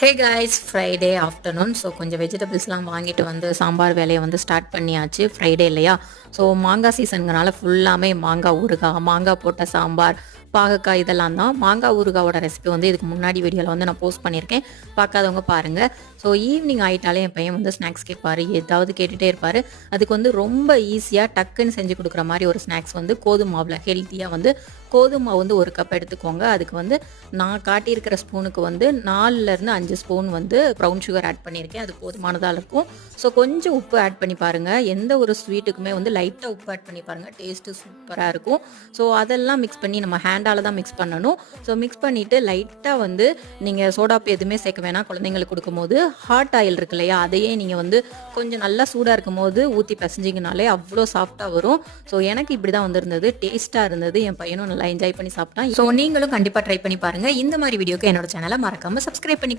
Hey guys, Friday afternoon. So கொஞ்சம் வெஜிடபிள்ஸ்லாம் வாங்கிட்டு வந்து சாம்பார் வேலையை வந்து ஸ்டார்ட் பண்ணியாச்சு. ஃப்ரைடே இல்லையா? ஸோ மாங்காய் சீசனுங்கனால ஃபுல்லாமே மாங்காய் ஊறுகாய், மாங்காய் போட்ட சாம்பார், பாகக்காய் இதெல்லாம் தான். மாங்காய் ஊறுகாவோட ரெசிபி வந்து இதுக்கு முன்னாடி வீடியோவில் வந்து நான் போஸ்ட் பண்ணியிருக்கேன். பார்க்காதவங்க பாருங்கள். ஸோ ஈவினிங் ஆகிட்டாலே என் பையன் வந்து ஸ்நாக்ஸ் கேட்பார், ஏதாவது கேட்டுகிட்டே இருப்பார். அதுக்கு வந்து ரொம்ப ஈஸியாக டக்குன்னு செஞ்சு கொடுக்குற மாதிரி ஒரு ஸ்நாக்ஸ் வந்து கோதுமை மாவில் ஹெல்த்தியாக வந்து கோதுமை மாவு வந்து 1 கப் எடுத்துக்கோங்க. அதுக்கு வந்து நான் காட்டியிருக்கிற ஸ்பூனுக்கு வந்து 4லேருந்து 5 ஸ்பூன் வந்து ப்ரௌன் சுகர் ஆட் பண்ணியிருக்கேன். அது போதுமானதாக இருக்கும். ஸோ கொஞ்சம் உப்பு ஆட் பண்ணி பாருங்கள். எந்த ஒரு ஸ்வீட்டுக்குமே வந்து லைட்டாக உப்பு ஆட் பண்ணி பாருங்கள், டேஸ்ட்டு சூப்பராக இருக்கும். ஸோ அதெல்லாம் மிக்ஸ் பண்ணி நம்ம ஹேண்டால் தான் மிக்ஸ் பண்ணணும். ஸோ மிக்ஸ் பண்ணிவிட்டு லைட்டாக வந்து நீங்கள் சோடாப்பு எதுவுமே சேர்க்க வேணாம். குழந்தைங்களுக்கு கொடுக்கும்போது ஹாட் ஆயில் இருக்கு இல்லையா, அதையே நீங்கள் வந்து கொஞ்சம் நல்லா சூடாக இருக்கும் போது ஊற்றி பசஞ்சிங்கனாலே அவ்வளோ சாஃப்டாக வரும். ஸோ எனக்கு இப்படி தான் வந்திருந்தது, டேஸ்ட்டாக இருந்தது. என் பையனும் நல்லா என்ஜாய் பண்ணி சாப்பிட்டான். ஸோ நீங்களும் கண்டிப்பாக ட்ரை பண்ணி பாருங்கள். இந்த மாதிரி வீடியோக்கு என்னோட சேனலை மறக்காமல் சப்ஸ்கிரைப் பண்ணி